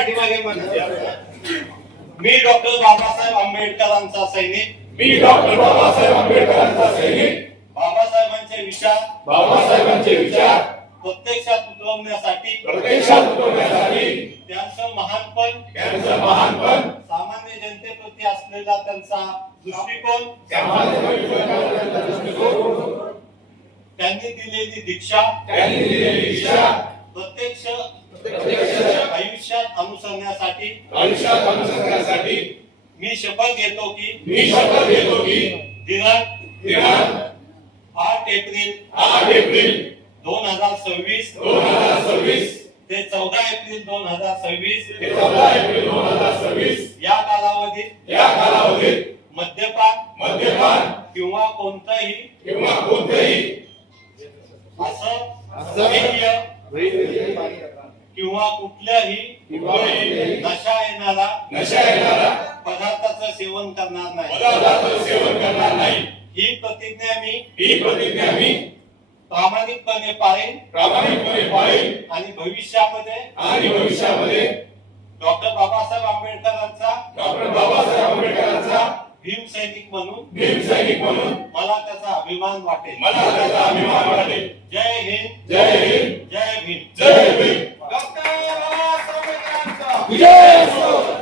पाठीमागे म्हणा. मी डॉक्टर बाबासाहेब आंबेडकरांचा सैनिक. मी डॉक्टर बाबासाहेब आंबेडकरांचा सैनिक. बाबासाहेबांचे विचार बाबासाहेबांचे विचार प्रत्यक्षात उतरवण्यासाठी त्यांचं महानपण सामान्य जनतेप्रती असलेला त्यांचा दृष्टिकोन त्यांनी दिलेली दीक्षा प्रत्यक्ष आयुष्यात अनुसरण्यासाठी मी शपथ घेतो की दिनांक 8 एप्रिल 2026 ते 14 एप्रिल 2026 या कालावधीत मद्यपान किंवा कोणताही असह्य किंवा कुठल्याही नशा येणारा पदार्थाचं सेवन करणार नाही. ही प्रतिज्ञा मी प्रामाणिकपणे पाळेन आणि भविष्यामध्ये डॉक्टर बाबासाहेब आंबेडकरांचा भीम सैनिक म्हणून मला त्याचा अभिमान वाटेल. जय हिंद. जय भीम. डॉक्टर बाबासाहेब आंबेडकरांचा विजय असो.